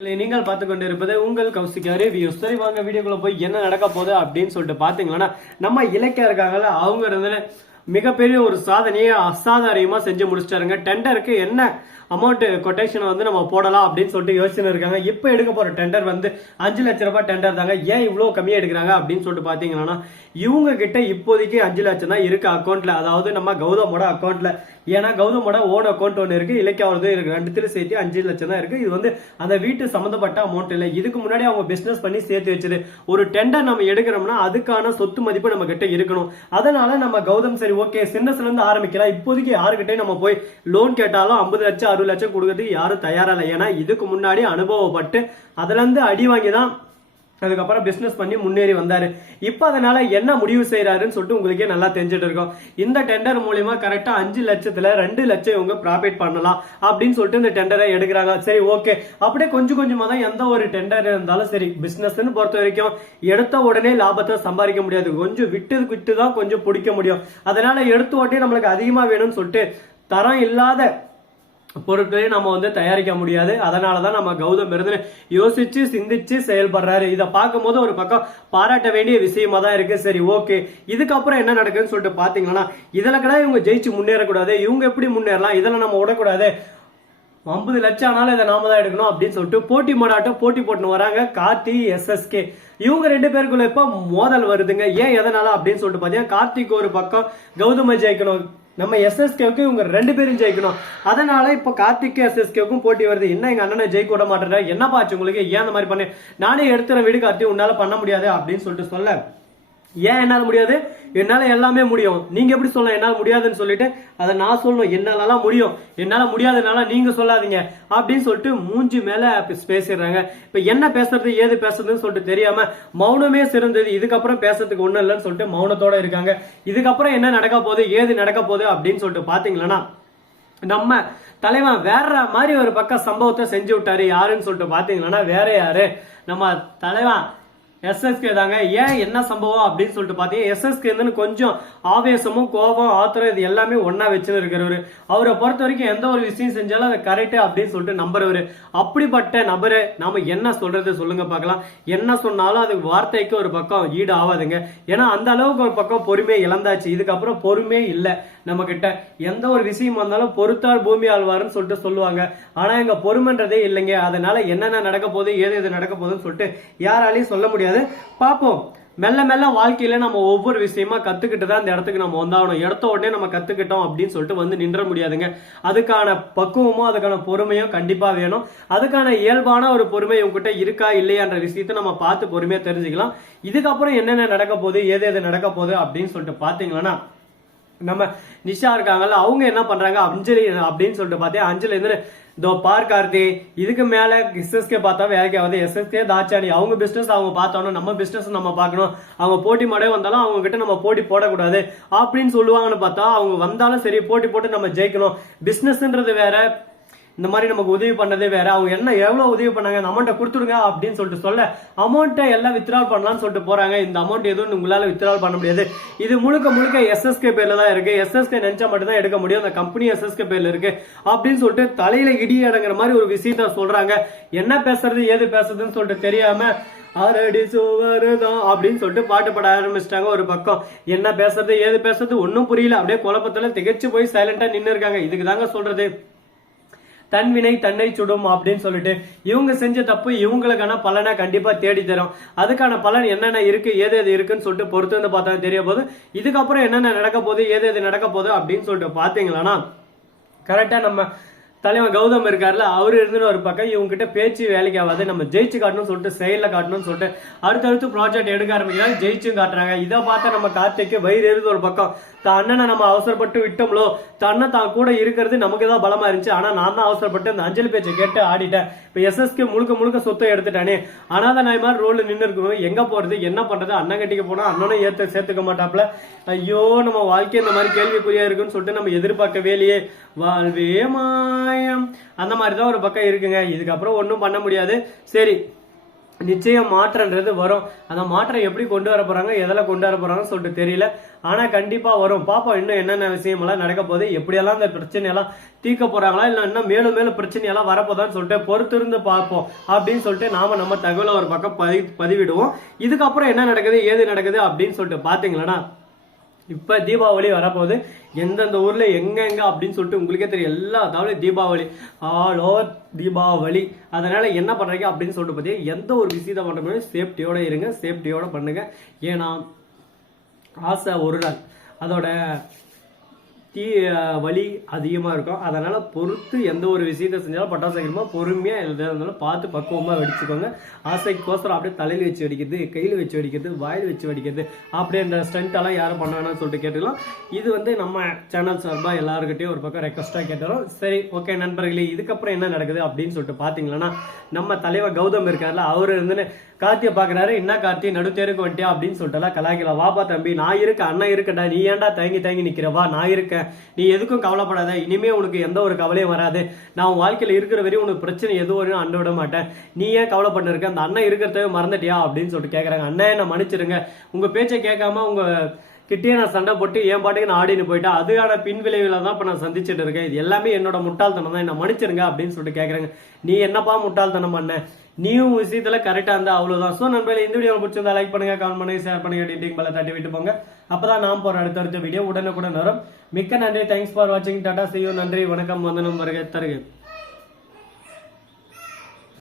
நீங்கள் பார்த்து கொண்டு இருப்பது உங்கள் கௌசிகா ரிவ்யூ சரி வாங்க வீடியோக்குள்ள போய் என்ன நடக்க போகுது அப்படின்னு சொல்லிட்டு பாத்தீங்கன்னா நம்ம இலக்கியா இருக்காங்கல்ல அவங்க இருந்து மிகப்பெரிய ஒரு சாதனையை அசாதாரியமா செஞ்சு முடிச்சிட்டாருங்க. டெண்டருக்கு என்ன அமௌண்ட் கொட்டேஷனை வந்து நம்ம போடலாம் அப்படின்னு சொல்லிட்டு யோசனை இருக்காங்க. இப்போ எடுக்க போகிற டெண்டர் வந்து அஞ்சு லட்ச ரூபாய் டெண்டர் தாங்க. ஏன் இவ்வளோ கம்மியாக எடுக்கிறாங்க அப்படின்னு சொல்லிட்டு பார்த்தீங்கன்னா இவங்க கிட்ட இப்போதைக்கு அஞ்சு லட்சம் தான் இருக்கு அக்கௌண்ட்ல அதாவது நம்ம கௌதமோட அக்கௌண்ட்ல ஏன்னா கௌதமோட ஓன் அக்கௌண்ட் ஒன்று இருக்கு. இலக்கியாவது இருக்கு. ரெண்டுத்திலும் சேர்த்து அஞ்சு லட்சம் தான் இருக்கு. இது வந்து அந்த வீட்டு சம்மந்தப்பட்ட அமௌண்ட் இல்லை. இதுக்கு முன்னாடி அவங்க பிசினஸ் பண்ணி சேர்த்து வச்சது. ஒரு டெண்டர் நம்ம எடுக்கிறோம்னா அதுக்கான சொத்து மதிப்பு நம்ம கிட்ட இருக்கணும். அதனால நம்ம கௌதம் சரி ஓகே சின்னஸ்ல இருந்து ஆரம்பிக்கலாம். இப்போதைக்கு யாருக்கிட்டே நம்ம போய் லோன் கேட்டாலும் ஐம்பது லட்சம் அறுபது லட்சம் கொடுக்கறதுக்கு யாரும் தயாரா இல்லை. ஏன்னா இதுக்கு முன்னாடி அனுபவப்பட்டு அதுல இருந்து அடி வாங்கி தான் அதுக்கப்புறம் பிசினஸ் பண்ணி முன்னேறி வந்தாரு. இப்போ அதனால என்ன முடிவு செய்யறாருன்னு சொல்லிட்டு உங்களுக்கே நல்லா தெரிஞ்சுட்டு இருக்கோம். இந்த டெண்டர் மூலியமா கரெக்டா அஞ்சு லட்சத்துல ரெண்டு லட்சம் இவங்க ப்ராஃபிட் பண்ணலாம் அப்படின்னு சொல்லிட்டு இந்த டெண்டரை எடுக்கிறாங்க. சரி ஓகே அப்படியே கொஞ்சம் கொஞ்சமா தான் எந்த ஒரு டெண்டர் இருந்தாலும் சரி பிசினஸ்னு பொறுத்த வரைக்கும் எடுத்த உடனே லாபத்தை சம்பாதிக்க முடியாது. கொஞ்சம் விட்டு விட்டு தான் கொஞ்சம் பிடிக்க முடியும். அதனால எடுத்த உடனே நம்மளுக்கு அதிகமா வேணும்னு சொல்லிட்டு தரம் இல்லாத பொருட்களையும் நம்ம வந்து தயாரிக்க முடியாது. அதனால தான் நம்ம கௌதம் இருந்து யோசிச்சு சிந்திச்சு செயல்படுறாரு. இதை பார்க்கும்போது ஒரு பக்கம் பாராட்ட வேண்டிய விஷயமா தான் இருக்கு. சரி ஓகே. இதுக்கப்புறம் என்ன நடக்குதுன்னு சொல்லிட்டு பாத்தீங்கன்னா இதுல கூட இவங்க ஜெயிச்சு முன்னேறக்கூடாது. இவங்க எப்படி முன்னேறலாம்? இதில் நம்ம விடக்கூடாது. ஐம்பது லட்சம் ஆனாலும் இதை நாம தான் எடுக்கணும் அப்படின்னு சொல்லிட்டு போட்டி மாடாட்டம் போட்டி போட்டுன்னு வராங்க கார்த்தி எஸ்எஸ்கே இவங்க ரெண்டு பேருக்குள்ள இப்ப மோதல் வருதுங்க. ஏன் எதனால அப்படின்னு சொல்லிட்டு பாத்தீங்கன்னா கார்த்திக் ஒரு பக்கம் கௌதம ஜெயிக்கணும். நம்ம எஸ்எஸ்கேவுக்கு இவங்க ரெண்டு பேரும் ஜெயிக்கணும். அதனால இப்போ கார்த்திக் எஸ்எஸ்கேவுக்கும் போட்டி வருது. என்ன எங்க அண்ணனை ஜெயிக்க விட மாட்டேற என்னப்பா ஆச்சு உங்களுக்கு? ஏன் அந்த மாதிரி பண்ணு? நானே எடுத்துற வீடு கார்த்தி உன்னால பண்ண முடியாது அப்படின்னு சொல்லிட்டு சொல்ல. ஏன் என்னால முடியாது? என்னால் எல்லாமே முடியும். நீங்கள் எப்படி சொல்லலாம் என்னால் முடியாதுன்னு சொல்லிட்டு அதை நான் சொல்லணும். என்னாலலாம் முடியும். என்னால் முடியாதனால நீங்கள் சொல்லாதீங்க. அப்படின்னு சொல்லிட்டு மூஞ்சி மேலே பேசிடுறாங்க. இப்போ என்ன பேசுறது ஏது பேசுறதுன்னு சொல்லிட்டு தெரியாமல் மௌனமே சிறந்தது. இதுக்கப்புறம் பேசுறதுக்கு ஒன்றும் இல்லைன்னு சொல்லிட்டு மௌனத்தோட இருக்காங்க. இதுக்கப்புறம் என்ன நடக்க போகுது ஏது நடக்க போகுது அப்படின்னு சொல்லிட்டு பார்த்தீங்களன்னா நம்ம தலைவன் வேற மாதிரி ஒரு பக்கம் சம்பவத்தை செஞ்சு விட்டாரு. யாருன்னு சொல்லிட்டு பாத்தீங்கன்னா வேற யாரு? நம்ம தலைவன் எஸ்எஸ்கே தாங்க. ஏன் என்ன சம்பவம் அப்படின்னு சொல்லிட்டு பார்த்தீங்கன்னா எஸ்எஸ்கே கொஞ்சம் ஆவேசமும் கோபம் ஆத்திரம் இது எல்லாமே ஒன்றா வச்சுன்னு இருக்கிறவர். அவரை பொறுத்த வரைக்கும் எந்த ஒரு விஷயம் செஞ்சாலும் அதை கரெக்டு அப்படின்னு சொல்லிட்டு நம்புறவர். அப்படிப்பட்ட நபரு நாம என்ன சொல்றது சொல்லுங்க பார்க்கலாம். என்ன சொன்னாலும் அது வார்த்தைக்கு ஒரு பக்கம் ஈடு ஆகாதுங்க ஏன்னா அந்த அளவுக்கு ஒரு பக்கம் பொறுமையை இழந்தாச்சு. இதுக்கப்புறம் பொறுமையே இல்லை. நம்ம கிட்ட எந்த ஒரு விஷயம் வந்தாலும் பொறுத்தால் பூமி ஆழ்வார்னு சொல்லிட்டு சொல்லுவாங்க. ஆனா எங்க பொறுமைன்றதே இல்லைங்க. அதனால என்னென்ன நடக்க போகுது ஏது எது நடக்க போகுதுன்னு சொல்லிட்டு யாராலையும் சொல்ல முடியாது. பார்ப்போம். மெல்ல மெல்ல வாழ்க்கையில நம்ம ஒவ்வொரு விஷயமா கத்துக்கிட்டு தான் இந்த இடத்துக்கு நம்ம வந்தாகணும். இடத்த உடனே நம்ம கத்துக்கிட்டோம் அப்படின்னு சொல்லிட்டு வந்து நின்ற முடியாதுங்க. அதுக்கான பக்குவமும் அதுக்கான பொறுமையும் கண்டிப்பா வேணும். அதுக்கான இயல்பான ஒரு பொறுமை உங்ககிட்ட இருக்கா இல்லையான்ற விஷயத்த நம்ம பார்த்து பொறுமையா தெரிஞ்சுக்கலாம். இதுக்கப்புறம் என்னென்ன நடக்க போகுது ஏது எது நடக்க போகுது அப்படின்னு சொல்லிட்டு பாத்தீங்கன்னா நம்ம நிஷா இருக்காங்கல்ல அவங்க என்ன பண்றாங்க? அஞ்சலி அப்படின்னு சொல்லிட்டு பார்த்தேன். அஞ்சலி இருந்து இதோ பார் கார்த்தி இதுக்கு மேல எஸ்எஸ்கே பார்த்தா வேலைக்கு ஆகுது. எஸ்எஸ்கே தாச்சாடி அவங்க பிசினஸ் அவங்க பார்த்தோம்னா நம்ம பிசினஸ் நம்ம பார்க்கணும். அவங்க போட்டி மாடே வந்தாலும் அவங்க கிட்ட நம்ம போட்டி போடக்கூடாது. அப்படின்னு சொல்லுவாங்கன்னு பார்த்தா அவங்க வந்தாலும் சரி போட்டி போட்டு நம்ம ஜெயிக்கணும். பிசினஸ்ன்றது வேற இந்த மாதிரி நமக்கு உதவி பண்ணதே வேற. அவங்க என்ன எவ்வளவு உதவி பண்ணாங்க இந்த அமௌண்ட்டை கொடுத்துருங்க அப்படின்னு சொல்லிட்டு சொல்ல. அமௌண்ட்டை எல்லாம் வித்ட்ரால் பண்ணலாம்னு சொல்லிட்டு போறாங்க. இந்த அமௌண்ட் எதுவும் உங்களால வித்ட்ரால் பண்ண முடியாது. இது முழுக்க முழுக்க எஸ்எஸ்கே பேர்ல தான் இருக்கு. எஸ்எஸ்கே நினைச்சா மட்டும் தான் எடுக்க முடியும். அந்த கம்பெனி எஸ்எஸ்கே பேர்ல இருக்கு. அப்படின்னு சொல்லிட்டு தலையில இடி அடங்குற மாதிரி ஒரு விஷயத்த சொல்றாங்க. என்ன பேசுறது ஏது பேசுறதுன்னு சொல்லிட்டு தெரியாம அரடி சுவருதான் அப்படின்னு சொல்லிட்டு பாட்டு பாட ஆரம்பிச்சிட்டாங்க ஒரு பக்கம். என்ன பேசுறது ஏது பேசுறது ஒன்றும் புரியல. அப்படியே குழப்பத்துல திகச்சு போய் சைலண்டா நின்று இருக்காங்க இதுக்கு தாங்க சொல்றது. தன்வினை தன்னை சுடும் அப்படின்னு சொல்லிட்டு இவங்க செஞ்ச தப்பு இவங்களுக்கான பலனை கண்டிப்பா தேடி தரும். அதுக்கான பலன் என்னென்ன இருக்கு ஏது எது இருக்குன்னு சொல்லிட்டு பொறுத்து வந்து பார்த்தா தெரிய போது இதுக்கப்புறம் என்னென்ன நடக்க போகுது ஏது எது நடக்க போகுது அப்படின்னு சொல்லிட்டு பாத்தீங்களன்னா கரெக்டா நம்ம தலைவன் கௌதம் இருக்கார்ல அவர் இருந்துன்னு ஒரு பக்கம் இவங்க கிட்ட பேச்சு வேலைக்கு ஆகாது. நம்ம ஜெயிச்சு காட்டணும்னு சொல்லிட்டு செயலில் காட்டணும்னு சொல்லிட்டு அடுத்தடுத்து ப்ராஜெக்ட் எடுக்க ஆரம்பிக்கிறாங்க ஜெயிச்சும் காட்டுறாங்க. இதை பார்த்தா நம்ம கார்த்திக்கு வயிறு எருது ஒரு பக்கம். தான் அண்ணனை நம்ம அவசரப்பட்டு விட்டோம்லோ தன்னை அண்ணன் தான் கூட இருக்கிறது நமக்கு தான் பலமா இருந்துச்சு. ஆனா நான் தான் அவசரப்பட்டு அந்த அஞ்சலி பேச்சை கேட்டு ஆடிட்டேன். இப்ப எஸ்எஸ்கே முழுக்க முழுக்க சொத்தை எடுத்துட்டானே. அனாத நாய் மாதிரி நின்று இருக்கணும் எங்க போறது என்ன பண்றது? அண்ணன் கட்டிக்க போனா அண்ணனும் ஏத்த சேர்த்துக்க மாட்டாப்ல ஐயோ நம்ம வாழ்க்கை இந்த மாதிரி கேள்விக்குறியா இருக்குன்னு சொல்லிட்டு நம்ம எதிர்பார்க்கவே இல்லையே. வாழ்வேமா நியாயம் அந்த மாதிரி தான் ஒரு பக்கம் இருக்குங்க. இதுக்கப்புறம் ஒன்றும் பண்ண முடியாது. சரி நிச்சயம் மாற்றன்றது வரும். அந்த மாற்றம் எப்படி கொண்டு வர போறாங்க எதில் கொண்டு வர போறாங்கன்னு சொல்லிட்டு தெரியல. ஆனா கண்டிப்பா வரும். பாப்போம் இன்னும் என்னென்ன விஷயமெல்லாம் நடக்க போகுது? எப்படியெல்லாம் இந்த பிரச்சனையெல்லாம் தீர்க்க போறாங்களா? இல்லை இன்னும் மேலும் மேலும் பிரச்சனையெல்லாம் வரப்போதான்னு சொல்லிட்டு பொறுத்திருந்து பார்ப்போம். அப்படின்னு சொல்லிட்டு நாம நம்ம தகவலை ஒரு பக்கம் பதி பதிவிடுவோம். இதுக்கப்புறம் என்ன நடக்குது ஏது நடக்குது அப்படின்னு சொல்லிட்டு பாத்தீங்களன்னா இப்போ தீபாவளி வரப்போகுது. எந்தெந்த ஊரில் எங்கெங்கே அப்படின்னு சொல்லிட்டு உங்களுக்கே தெரியும். எல்லா அதாவது தீபாவளி. All over Deepavali. அதனால் என்ன பண்ணுறீங்க அப்படின்னு சொல்லிட்டு பார்த்தீங்கன்னா எந்த ஒரு விஷயத்தை பண்ணும்போது சேஃப்டியோடு இருங்க. சேஃப்டியோடு பண்ணுங்கள் ஏன்னா ஆசை ஒரு நாள். அதோட தீ வலி அதிகமாக இருக்கும். அதனால் பொறுத்து எந்த ஒரு விஷயத்தை செஞ்சாலும் பட்டாசு வைக்கிறோமோ பொறுமையாக எதாக இருந்தாலும் பார்த்து பக்குவமாக வெடிச்சுக்கோங்க. ஆசைக்கோசரம் அப்படியே தலையில் வச்சு வெடிக்கிறது கையில் வச்சு வெடிக்கிறது வாயில் வச்சு வெடிக்கிறது. அப்படியே இந்த ஸ்டண்ட்டெல்லாம் யாரும் பண்ண வேணாம்னு சொல்லிட்டு கேட்டுக்கலாம். இது வந்து நம்ம சேனல் சார்பாக எல்லாருக்கிட்டையும் ஒரு பக்கம் ரெக்வஸ்ட்டாக கேட்டுறோம். சரி ஓகே நண்பர்களே இதுக்கப்புறம் என்ன நடக்குது அப்படின்னு சொல்லிட்டு பார்த்தீங்கன்னா நம்ம தலைவர் கௌதம் இருக்கார்ல அவர் இருந்துன்னு கார்த்தியை பார்க்குறாரு என்ன கார்த்தி நடுத்தேருக்கு வந்துட்டியா? அப்படின்னு சொல்லிட்டு கலாய்க்கலாம். வாப்பா தம்பி நான் இருக்க அண்ணன் இருக்கடா நீ ஏன்டா தயங்கி தயங்கி நிற்கிறவா நான் இருக்கேன். நீ எதுக்கும் கவலைப்படாத. இனிமே உனக்கு எந்த ஒரு கவலையும் வராது. நான் உன் வாழ்க்கையில் இருக்கிற வரையும் உனக்கு பிரச்சனை எதுவும் வரையும் அண்டு விட மாட்டேன். நீ ஏன் கவலைப்பட்டு இருக்க அந்த அண்ணன் இருக்கிறதே மறந்துட்டியா? அப்படின்னு சொல்லிட்டு கேட்குறாங்க அண்ணன் என்ன மன்னிச்சிருங்க. உங்க பேச்சை கேட்காம உங்க கிட்டே நான் சண்டை போட்டு என் பாட்டுக்கு நான் ஆடின்னு போயிட்டேன். அதுக்கான பின் விளைவில் தான் இப்போ நான் சந்திச்சுட்டு இருக்கேன். இது எல்லாமே என்னோட முட்டாள்தனம் தான் என்ன மன்னிச்சிருங்க அப்படின்னு சொல்லிட்டு கேட்குறாங்க நீ என்னப்பா முட்டாள்தனம் பண்ண? நீயும் உன் விஷயத்துல கரெக்டா இருந்தா அவ்வளவுதான். ஸோ நண்பர்களே இந்த வீடியோ பிடிச்சிருந்தா லைக் பண்ணுங்க கமெண்ட் பண்ணி ஷேர் பண்ணுங்க டிண்டிங் பல தட்டி விட்டு போங்க. அப்பதான் நான் போற அடுத்தடுத்த வீடியோ உடனுக்குடன் வரும். மிக்க நன்றி. தேங்க்ஸ் ஃபார் வாட்சிங் டாடா செய்யும் நன்றி. வணக்கம். வந்தனம் வருகை. தருக.